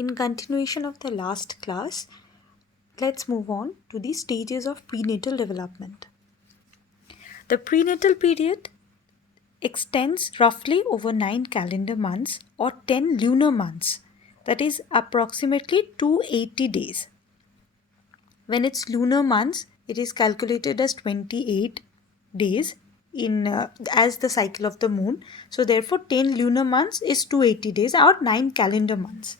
In continuation of the last class, let's move on to the stages of prenatal development. The prenatal period extends roughly over 9 calendar months or 10 lunar months, that is approximately 280 days. When it's lunar months, it is calculated as 28 days as the cycle of the moon. So therefore 10 lunar months is 280 days or 9 calendar months.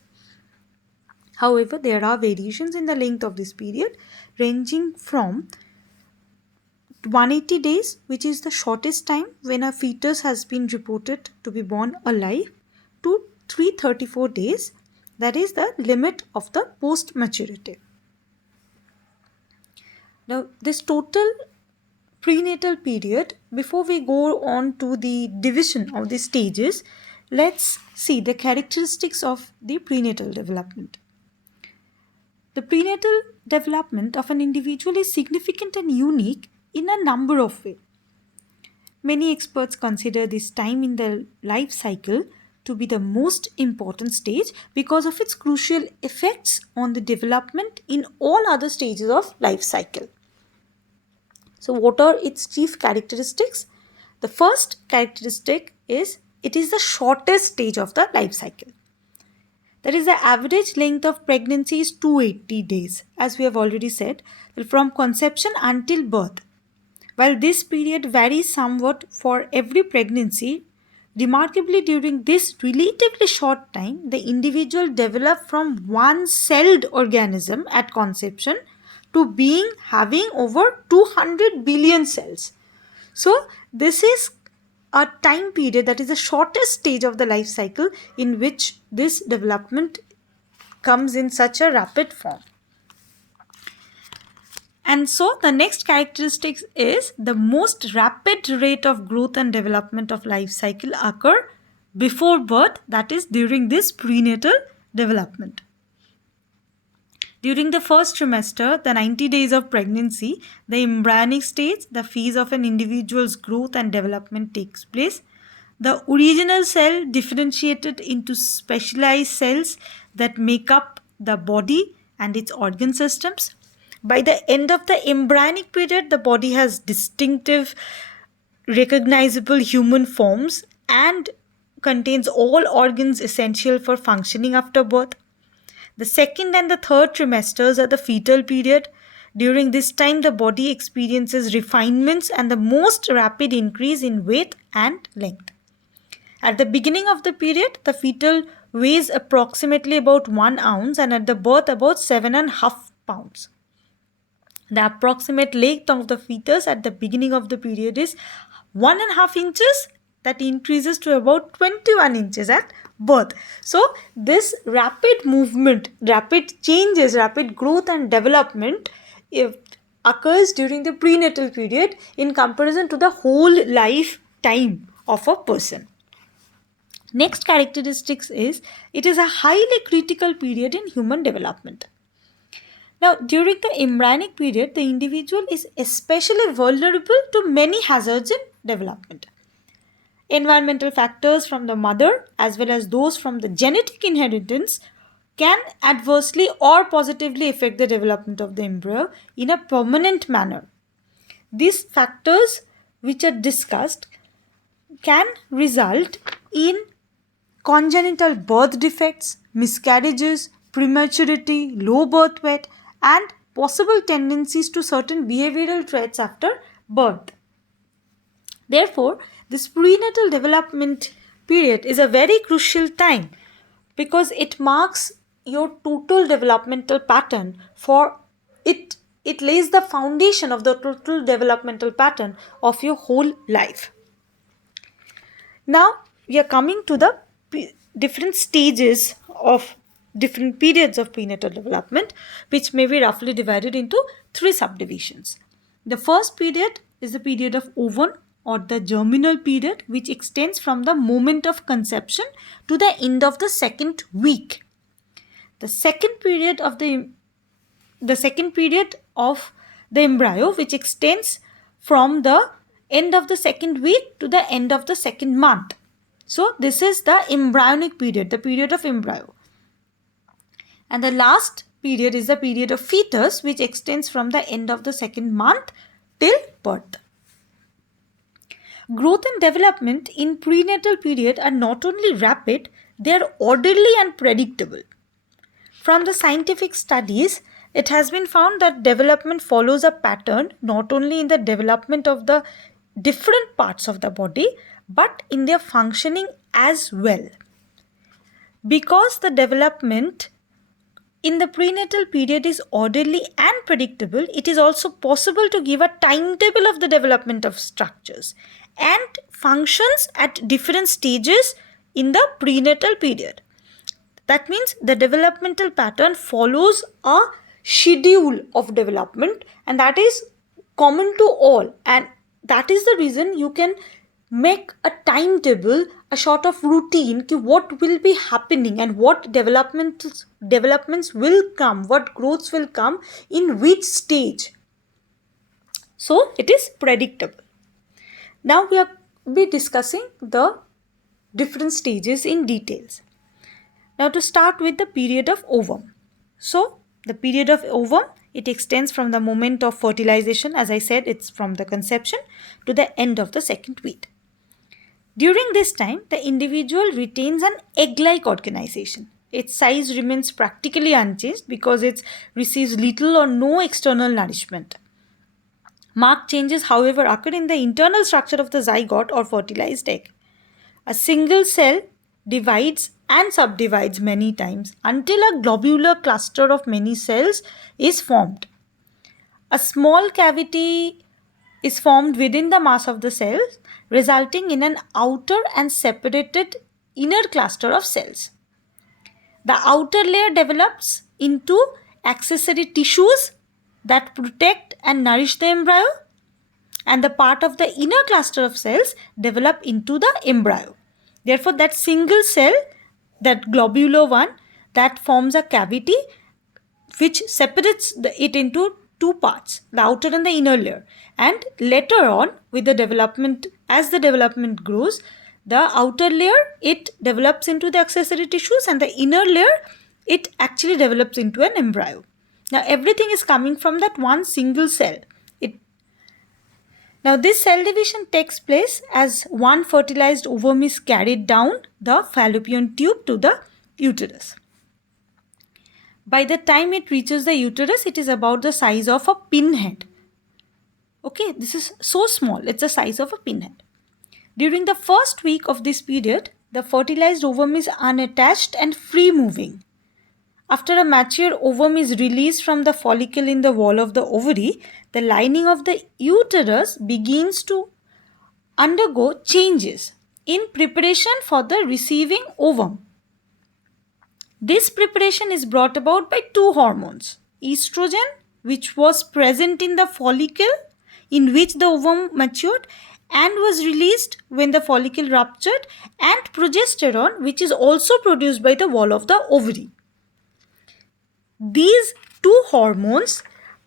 However, there are variations in the length of this period ranging from 180 days, which is the shortest time when a fetus has been reported to be born alive, to 334 days, that is the limit of the post-maturity. Now, this total prenatal period, before we go on to the division of the stages, let's see the characteristics of the prenatal development. The prenatal development of an individual is significant and unique in a number of ways. Many experts consider this time in the life cycle to be the most important stage because of its crucial effects on the development in all other stages of life cycle. So what are its chief characteristics? The first characteristic is it is the shortest stage of the life cycle. That is, the average length of pregnancy is 280 days, as we have already said, from conception until birth. While this period varies somewhat for every pregnancy, remarkably during this relatively short time, the individual develops from one-celled organism at conception to having over 200 billion cells. So this is a time period that is the shortest stage of the life cycle in which this development comes in such a rapid form. And so the next characteristic is the most rapid rate of growth and development of life cycle occur before birth, that is during this prenatal development. During the first trimester, the 90 days of pregnancy, the embryonic stage, the phase of an individual's growth and development takes place. The original cell differentiated into specialized cells that make up the body and its organ systems. By the end of the embryonic period, the body has distinctive, recognizable human forms and contains all organs essential for functioning after birth. The second and the third trimesters are the fetal period. During this time, the body experiences refinements and the most rapid increase in weight and length. At the beginning of the period, the fetal weighs approximately about 1 ounce and at the birth about 7.5 pounds. The approximate length of the fetus at the beginning of the period is 1.5 inches, that increases to about 21 inches at birth. So this rapid movement, rapid changes, rapid growth and development occurs during the prenatal period in comparison to the whole lifetime of a person. Next characteristics is it is a highly critical period in human development. Now, during the embryonic period, the individual is especially vulnerable to many hazards in development. Environmental factors from the mother as well as those from the genetic inheritance can adversely or positively affect the development of the embryo in a permanent manner. These factors which are discussed can result in congenital birth defects, miscarriages, prematurity, low birth weight, and possible tendencies to certain behavioral traits after birth. Therefore, this prenatal development period is a very crucial time because it marks your total developmental pattern for it. It lays the foundation of the total developmental pattern of your whole life. Now, we are coming to the different stages of different periods of prenatal development, which may be roughly divided into 3 subdivisions. The first period is the period of ovum or the germinal period, which extends from the moment of conception to the end of the second week. The second period of the embryo, which extends from the end of the second week to the end of the second month. So this is the embryonic period, the period of embryo. And the last period is the period of fetus, which extends from the end of the second month till birth. Growth and development in prenatal period are not only rapid, they are orderly and predictable. From the scientific studies, it has been found that development follows a pattern not only in the development of the different parts of the body but in their functioning as well. Because the development in the prenatal period is orderly and predictable, it is also possible to give a timetable of the development of structures and functions at different stages in the prenatal period. That means the developmental pattern follows a schedule of development, and that is common to all, and that is the reason you can make a timetable, a sort of routine ki what will be happening and what developments will come, what growths will come in which stage. So it is predictable. Now we are be discussing the different stages in details. Now to start with the period of ovum. So the period of ovum, it extends from the moment of fertilization, as I said, it's from the conception to the end of the second week. During this time, the individual retains an egg-like organization. Its size remains practically unchanged because it receives little or no external nourishment. Marked changes, however, occur in the internal structure of the zygote or fertilized egg. A single cell divides and subdivides many times until a globular cluster of many cells is formed. A small cavity is formed within the mass of the cells, resulting in an outer and separated inner cluster of cells. The outer layer develops into accessory tissues that protect and nourish the embryo, and the part of the inner cluster of cells develop into the embryo. Therefore, that single cell, that globular one, that forms a cavity which separates it into two parts, the outer and the inner layer. And later on, with the development, as the development grows, the outer layer, it develops into the accessory tissues, and the inner layer, it actually develops into an embryo. Now, everything is coming from that one single cell. Now, this cell division takes place as one fertilized ovum is carried down the fallopian tube to the uterus. By the time it reaches the uterus, it is about the size of a pinhead. Okay, this is so small, it's the size of a pinhead. During the first week of this period, the fertilized ovum is unattached and free moving. After a mature ovum is released from the follicle in the wall of the ovary, the lining of the uterus begins to undergo changes in preparation for the receiving ovum. This preparation is brought about by two hormones, estrogen, which was present in the follicle in which the ovum matured and was released when the follicle ruptured, and progesterone, which is also produced by the wall of the ovary. These two hormones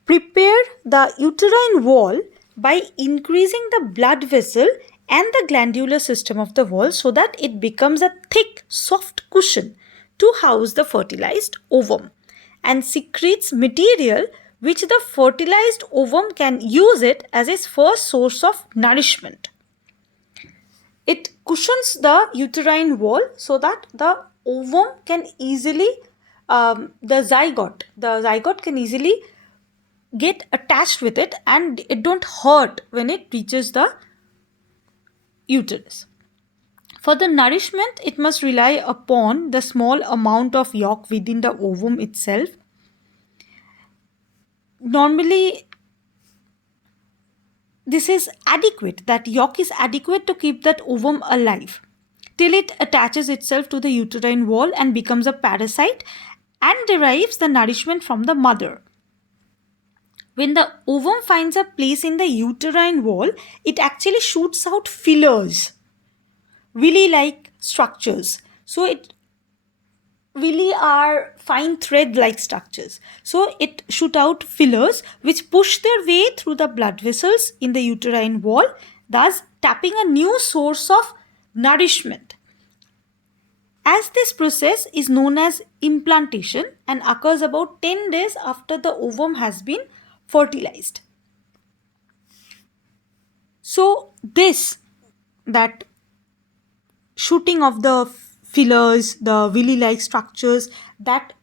prepare the uterine wall by increasing the blood vessel and the glandular system of the wall so that it becomes a thick, soft cushion to house the fertilized ovum and secretes material which the fertilized ovum can use it as its first source of nourishment. It cushions the uterine wall so that the ovum can easily the zygote can easily get attached with it, and it don't hurt when it reaches the uterus. For the nourishment, it must rely upon the small amount of yolk within the ovum itself. Normally, this is adequate, that yolk is adequate to keep that ovum alive till it attaches itself to the uterine wall and becomes a parasite and derives the nourishment from the mother. When the ovum finds a place in the uterine wall, it actually shoots out fillers, villi-like structures. So villi are fine thread-like structures. So it shoot out fillers which push their way through the blood vessels in the uterine wall, thus tapping a new source of nourishment. As this process is known as implantation and occurs about 10 days after the ovum has been fertilized. So that shooting of the fillers, the villi-like structures that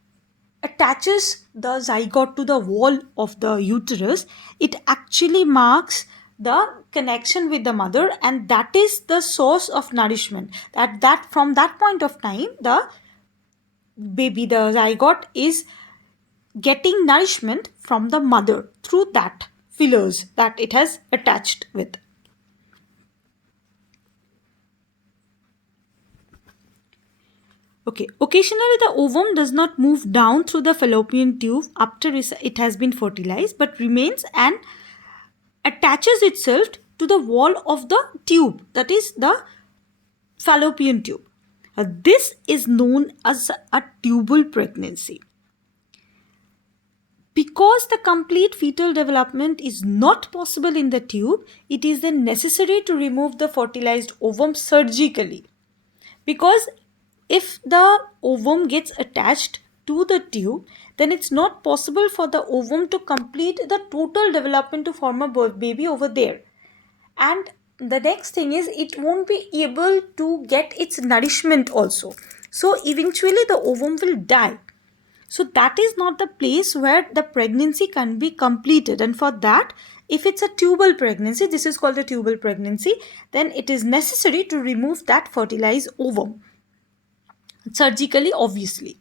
attaches the zygote to the wall of the uterus, it actually marks the connection with the mother, and that is the source of nourishment. That from that point of time, the zygote is getting nourishment from the mother through that fillers that it has attached with. Okay, occasionally the ovum does not move down through the fallopian tube after it has been fertilized, but remains and attaches itself to the wall of the tube, that is the fallopian tube. This is known as a tubal pregnancy. Because the complete fetal development is not possible in the tube, it is then necessary to remove the fertilized ovum surgically. Because if the ovum gets attached to the tube, then it's not possible for the ovum to complete the total development to form a baby over there. And the next thing is, it won't be able to get its nourishment also. So eventually the ovum will die. So that is not the place where the pregnancy can be completed. And for that, if it's a tubal pregnancy, this is called a tubal pregnancy, then it is necessary to remove that fertilized ovum. Surgically, obviously.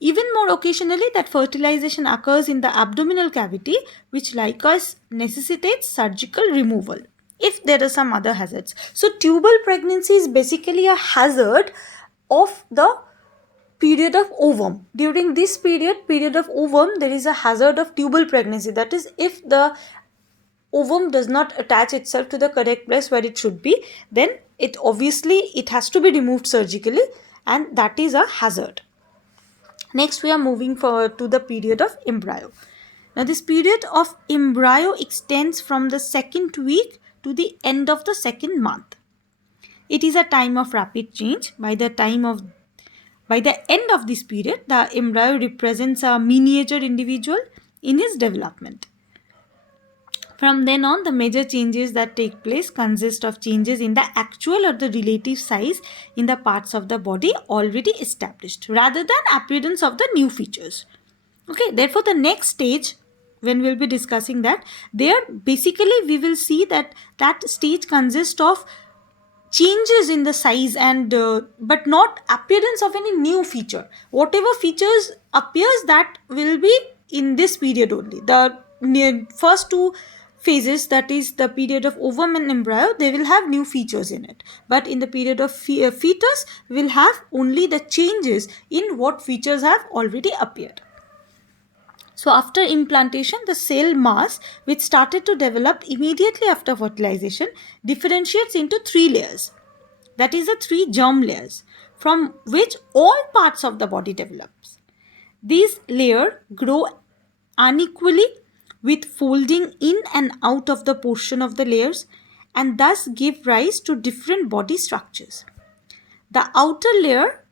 Even more occasionally, that fertilization occurs in the abdominal cavity, which likewise necessitates surgical removal if there are some other hazards. So tubal pregnancy is basically a hazard of the period of ovum. During this period of ovum, there is a hazard of tubal pregnancy. That is, if the ovum does not attach itself to the correct place where it should be, then it has to be removed surgically, and that is a hazard. Next, we are moving forward to the period of embryo. Now, this period of embryo extends from the second week to the end of the second month. It is a time of rapid change. By the end of this period, the embryo represents a miniature individual in his development. From then on, the major changes that take place consist of changes in the actual or the relative size in the parts of the body already established, rather than appearance of the new features. Okay, therefore the next stage, when we'll be discussing that, there basically we will see that stage consists of changes in the size and but not appearance of any new feature. Whatever features appears, that will be in this period only. The first two phases, that is the period of ovum and embryo, they will have new features in it. But in the period of fetus, we will have only the changes in what features have already appeared. So after implantation, the cell mass, which started to develop immediately after fertilization, differentiates into 3 layers. That is the 3 germ layers, from which all parts of the body develops. These layers grow unequally, with folding in and out of the portion of the layers, and thus give rise to different body structures. The outer layer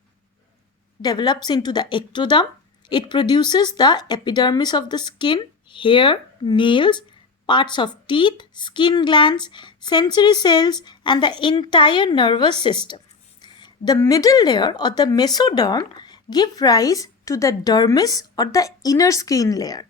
develops into the ectoderm. It produces the epidermis of the skin, hair, nails, parts of teeth, skin glands, sensory cells, and the entire nervous system. The middle layer, or the mesoderm, give rise to the dermis, or the inner skin layer.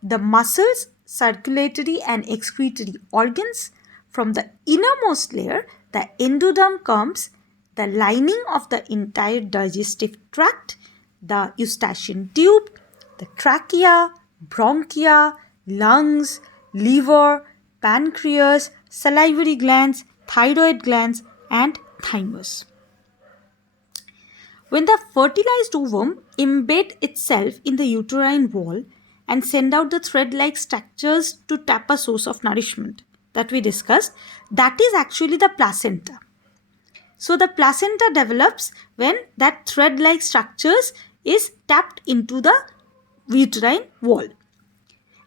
The muscles, circulatory and excretory organs. From the innermost layer, the endoderm comes, the lining of the entire digestive tract, the eustachian tube, the trachea, bronchia, lungs, liver, pancreas, salivary glands, thyroid glands, and thymus. When the fertilized ovum embeds itself in the uterine wall and send out the thread-like structures to tap a source of nourishment that we discussed, that is actually the placenta. So the placenta develops when that thread-like structures is tapped into the uterine wall.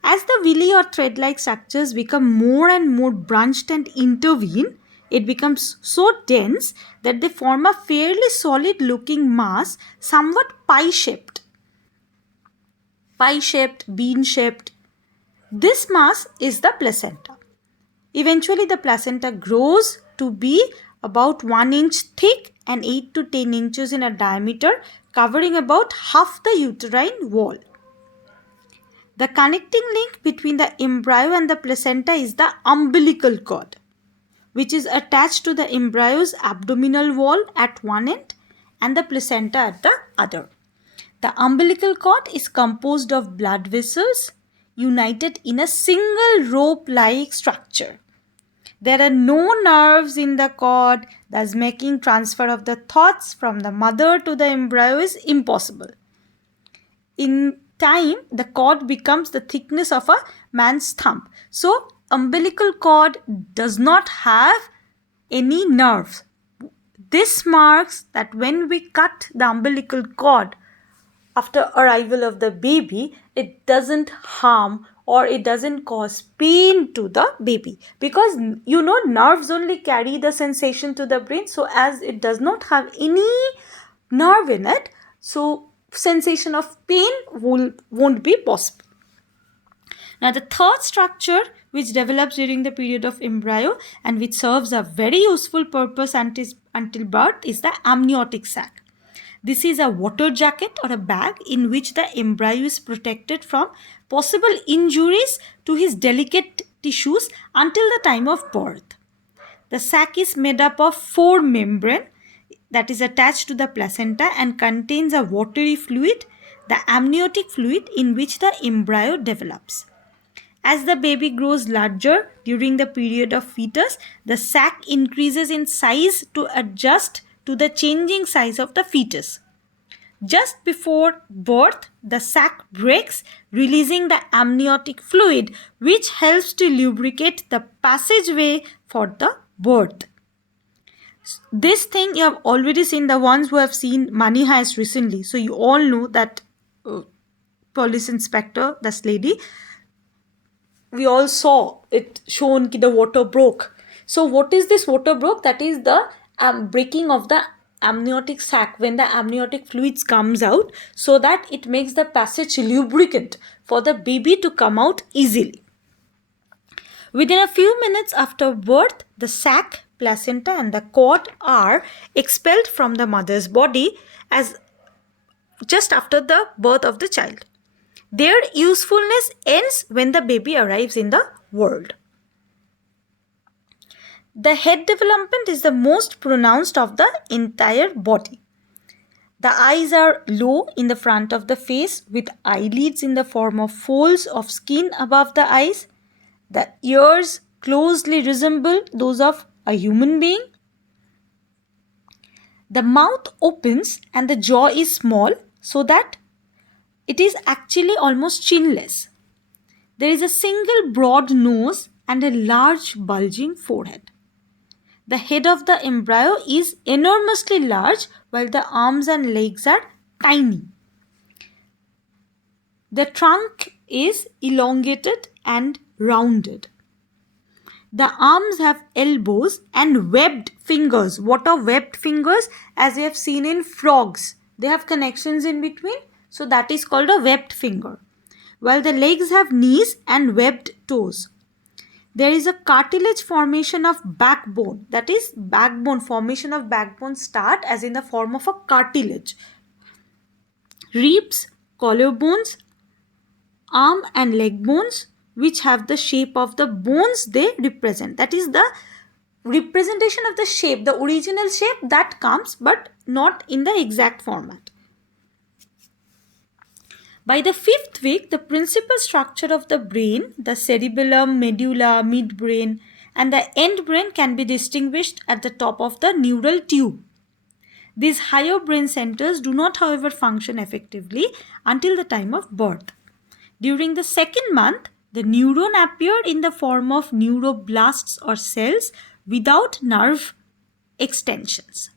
As the villi or thread-like structures become more and more branched and intervene, it becomes so dense that they form a fairly solid looking mass, somewhat pie-shaped, bean-shaped. This mass is the placenta. Eventually, the placenta grows to be about 1 inch thick and 8 to 10 inches in a diameter, covering about half the uterine wall. The connecting link between the embryo and the placenta is the umbilical cord, which is attached to the embryo's abdominal wall at one end and the placenta at the other. The umbilical cord is composed of blood vessels united in a single rope-like structure. There are no nerves in the cord, thus making transfer of the thoughts from the mother to the embryo is impossible. In time, the cord becomes the thickness of a man's thumb. So, umbilical cord does not have any nerves. This marks that when we cut the umbilical cord after arrival of the baby, it doesn't harm or it doesn't cause pain to the baby, because nerves only carry the sensation to the brain. So as it does not have any nerve in it, so sensation of pain won't be possible. Now the third structure which develops during the period of embryo and which serves a very useful purpose until birth is the amniotic sac. This is a water jacket or a bag in which the embryo is protected from possible injuries to his delicate tissues until the time of birth. The sac is made up of 4 membranes that is attached to the placenta and contains a watery fluid, the amniotic fluid, in which the embryo develops. As the baby grows larger during the period of fetus, the sac increases in size to adjust to the changing size of the fetus. Just before birth, the sac breaks, releasing the amniotic fluid, which helps to lubricate the passageway for the birth. This thing you have already seen, the ones who have seen Money Heist recently. So you all know that police inspector, this lady, we all saw it shown the water broke. So what is this water broke? That is the breaking of the amniotic sac when the amniotic fluids comes out, so that it makes the passage lubricant for the baby to come out easily. Within a few minutes after birth, the sac, placenta and the cord are expelled from the mother's body as just after the birth of the child. Their usefulness ends when the baby arrives in the world. The head development is the most pronounced of the entire body. The eyes are low in the front of the face with eyelids in the form of folds of skin above the eyes. The ears closely resemble those of a human being. The mouth opens and the jaw is small so that it is actually almost chinless. There is a single broad nose and a large bulging forehead. The head of the embryo is enormously large while the arms and legs are tiny. The trunk is elongated and rounded. The arms have elbows and webbed fingers. What are webbed fingers? As we have seen in frogs, they have connections in between. So that is called a webbed finger. While the legs have knees and webbed toes. There is a cartilage formation of backbone. That is, backbone, formation of backbone start as in the form of a cartilage. Ribs, collarbones, arm and leg bones, which have the shape of the bones they represent. That is the representation of the shape, the original shape that comes, but not in the exact format. By the 5th week, the principal structure of the brain, the cerebellum, medulla, midbrain, and the end brain can be distinguished at the top of the neural tube. These higher brain centers do not, however, function effectively until the time of birth. During the 2nd month, the neuron appear in the form of neuroblasts or cells without nerve extensions.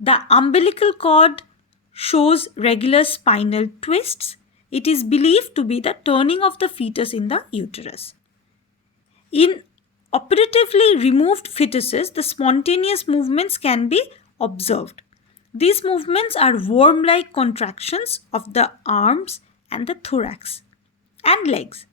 The umbilical cord shows regular spinal twists. It is believed to be the turning of the fetus in the uterus. In operatively removed fetuses, the spontaneous movements can be observed. These movements are worm-like contractions of the arms and the thorax and legs.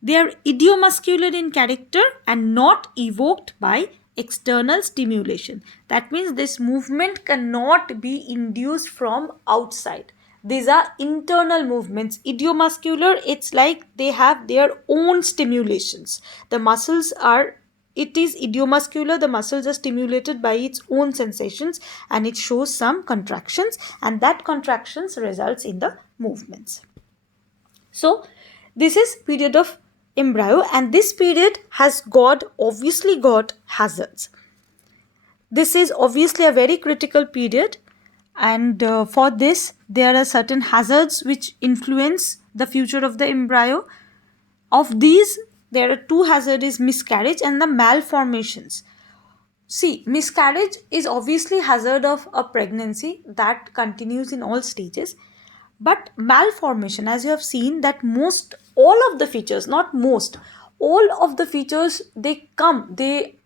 They are idiomuscular in character and not evoked by external stimulation. That means this movement cannot be induced from outside. These are internal movements. Idiomuscular, it's like they have their own stimulations. The muscles are, it is idiomuscular, the muscles are stimulated by its own sensations and it shows some contractions, and that contractions results in the movements. So this is period of embryo, and this period has obviously got hazards. This is obviously a very critical period, and for this there are certain hazards which influence the future of the embryo. Of these, there are two hazards: is miscarriage and the malformations. See, miscarriage is obviously hazard of a pregnancy that continues in all stages. But malformation, as you have seen, that all of the features, not most, all of the features, they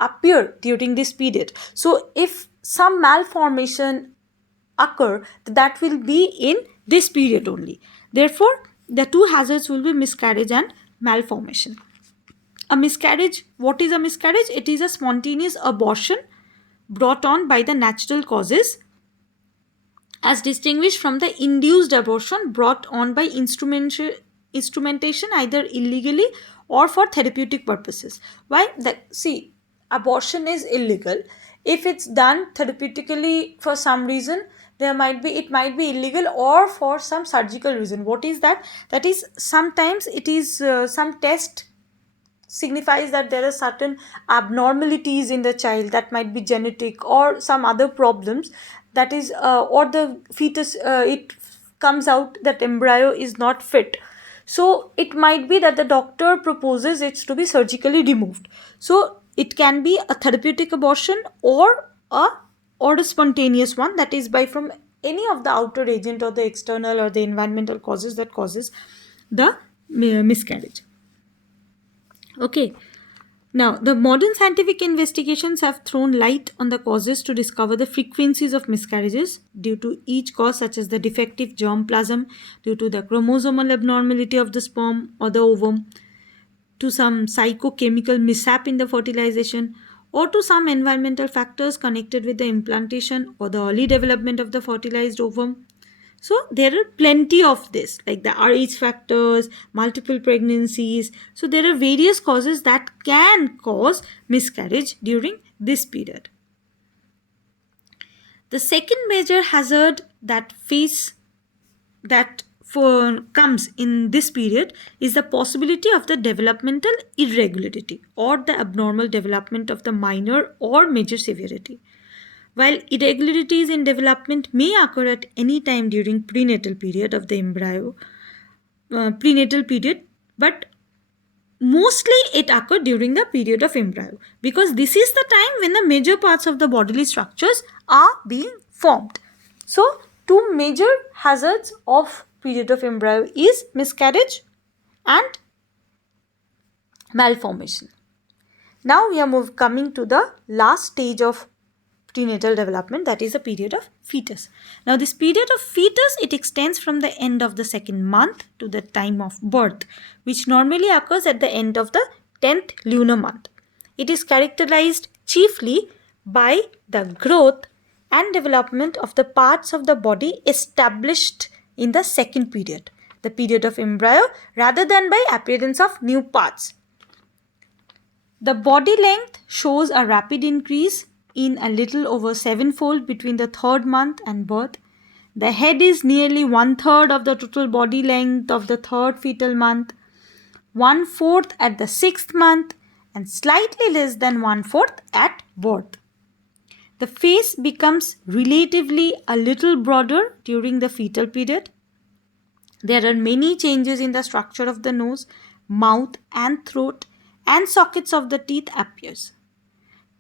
appear during this period. So if some malformation occur, that will be in this period only. Therefore, the two hazards will be miscarriage and malformation. A miscarriage, what is a miscarriage? It is a spontaneous abortion brought on by the natural causes, as distinguished from the induced abortion brought on by instrumentation, either illegally or for therapeutic purposes. Why? See, abortion is illegal. If it's done therapeutically for some reason, it might be illegal, or for some surgical reason. What is that? That is, sometimes it is some test signifies that there are certain abnormalities in the child, that might be genetic or some other problems, that is or the fetus, it comes out that embryo is not fit. So it might be that the doctor proposes it to be surgically removed. So it can be a therapeutic abortion or a spontaneous one, that is by from any of the outer agent or the external or the environmental causes that causes the miscarriage. Okay. Now, the modern scientific investigations have thrown light on the causes to discover the frequencies of miscarriages due to each cause, such as the defective germplasm, due to the chromosomal abnormality of the sperm or the ovum, to some psychochemical mishap in the fertilization, or to some environmental factors connected with the implantation or the early development of the fertilized ovum. So there are plenty of this, like the Rh factors, multiple pregnancies. So there are various causes that can cause miscarriage during this period. The second major hazard that comes in this period is the possibility of the developmental irregularity or the abnormal development of the minor or major severity. While irregularities in development may occur at any time during prenatal period of the embryo, but mostly it occurs during the period of embryo, because this is the time when the major parts of the bodily structures are being formed. So, two major hazards of period of embryo is miscarriage and malformation. Now we are coming to the last stage of prenatal development, that is a period of fetus. Now this period of fetus, it extends from the end of the second month to the time of birth, which normally occurs at the end of the 10th lunar month. It is characterized chiefly by the growth and development of the parts of the body established in the second period, the period of embryo, rather than by appearance of new parts. The body length shows a rapid increase in a little over 7-fold between the 3rd month and birth. The head is nearly 1/3 of the total body length of the 3rd fetal month, 1/4 at the 6th month, and slightly less than 1/4 at birth. The face becomes relatively a little broader during the fetal period. There are many changes in the structure of the nose, mouth and throat, and sockets of the teeth appears.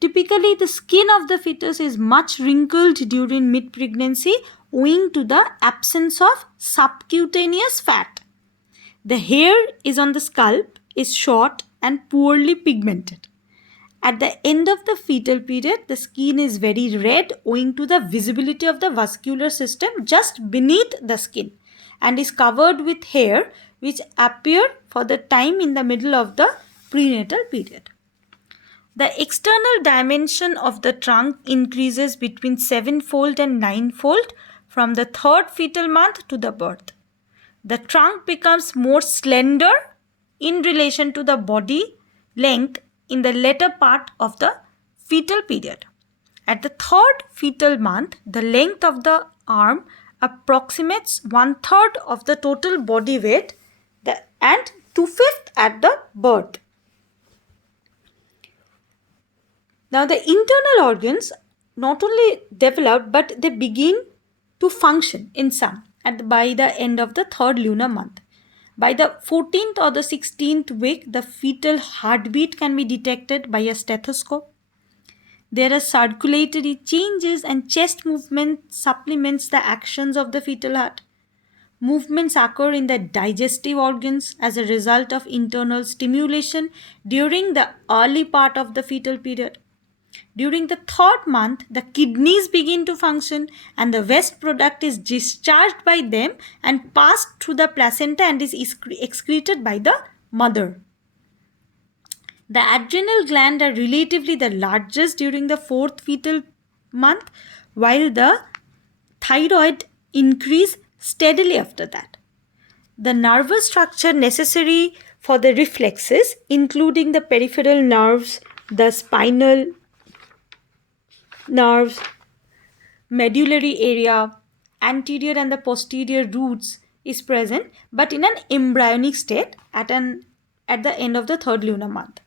Typically, the skin of the fetus is much wrinkled during mid-pregnancy owing to the absence of subcutaneous fat. The hair is on the scalp is short and poorly pigmented. At the end of the fetal period, the skin is very red owing to the visibility of the vascular system just beneath the skin and is covered with hair which appear for the time in the middle of the prenatal period. The external dimension of the trunk increases between 7-fold and 9-fold from the third fetal month to the birth. The trunk becomes more slender in relation to the body length in the later part of the fetal period. At the third fetal month, the length of the arm approximates 1/3 of the total body weight and 2/5 at the birth. Now, the internal organs not only develop but they begin to function in some by the end of the third lunar month. By the 14th or the 16th week, the fetal heartbeat can be detected by a stethoscope. There are circulatory changes and chest movement supplements the actions of the fetal heart. Movements occur in the digestive organs as a result of internal stimulation during the early part of the fetal period. During the third month, the kidneys begin to function and the waste product is discharged by them and passed through the placenta and is excreted by the mother. The adrenal gland are relatively the largest during the fourth fetal month, while the thyroid increase steadily after that. The nervous structure necessary for the reflexes, including the peripheral nerves, the spinal nerves, medullary area, anterior and the posterior roots is present but in an embryonic state at the end of the third lunar month.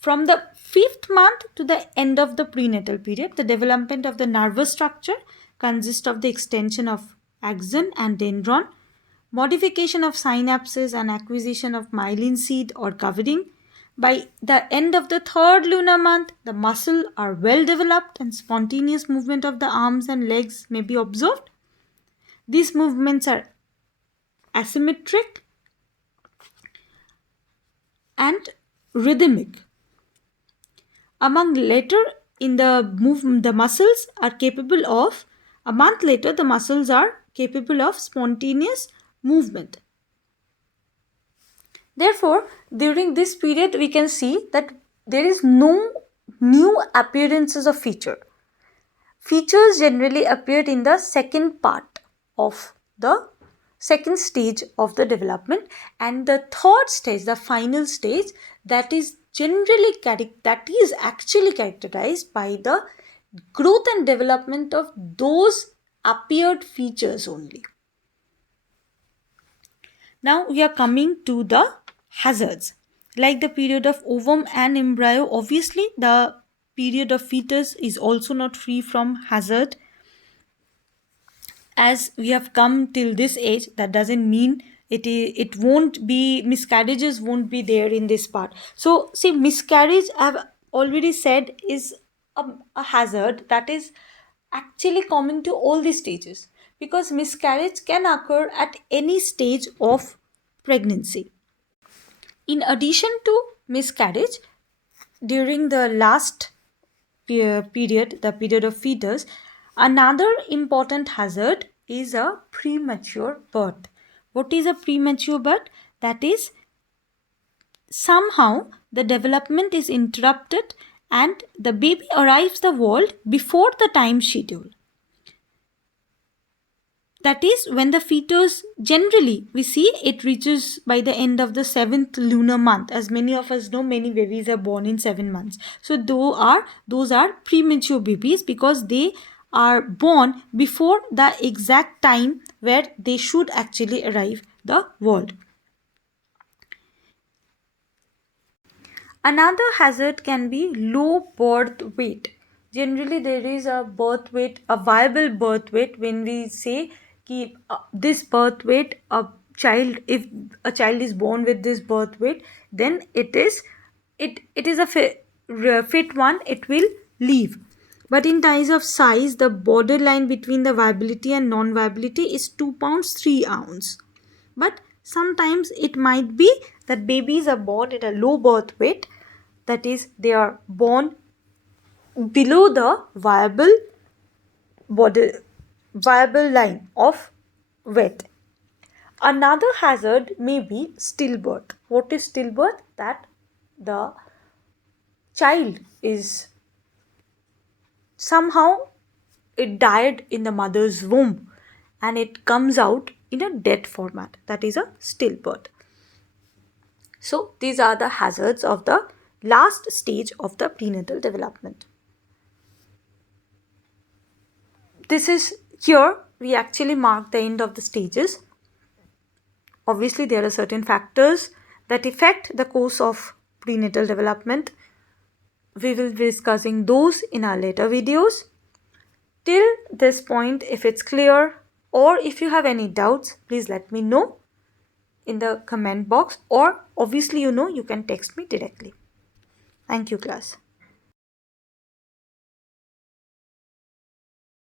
From the 5th month to the end of the prenatal period, the development of the nervous structure consists of the extension of axon and dendron, modification of synapses and acquisition of myelin sheath or covering. By the end of the third lunar month, the muscles are well developed and spontaneous movement of the arms and legs may be observed. These movements are asymmetric and rhythmic. A month later, the muscles are capable of spontaneous movement. Therefore, during this period, we can see that there is no new appearances of feature. Features generally appeared in the second stage of the development, and the third stage, the final stage, that is actually characterized by the growth and development of those appeared features only. Now we are coming to the hazards. Like the period of ovum and embryo, obviously the period of fetus is also not free from hazard. As we have come till this age, that doesn't mean it won't be, miscarriages won't be there in this part. So see, miscarriage, I've already said, is a hazard that is actually common to all the stages, because miscarriage can occur at any stage of pregnancy. In addition to miscarriage, during the last period, the period of fetus, another important hazard is a premature birth. What is a premature birth? That is, somehow the development is interrupted and the baby arrives the world before the time schedule. That is, when the fetus, generally we see it reaches by the end of the 7th lunar month. As many of us know, many babies are born in 7 months. So those are premature babies because they are born before the exact time where they should actually arrive the world. Another hazard can be low birth weight. Generally, there is a birth weight, a viable birth weight. When we say this birth weight, if a child is born with this birth weight, then it is a fit one, it will leave. But in terms of size, the borderline between the viability and non-viability is 2 pounds 3 ounces. But sometimes it might be that babies are born at a low birth weight that is, they are born below the viable line of weight. Another hazard may be stillbirth. What is stillbirth? That the child is somehow it died in the mother's womb and it comes out in a dead format. That is a stillbirth. So these are the hazards of the last stage of the prenatal development. This is here we actually mark the end of the stages. Obviously, there are certain factors that affect the course of prenatal development. We will be discussing those in our later videos. Till this point, if it's clear or if you have any doubts, please let me know in the comment box, or obviously you can text me directly. Thank you, class.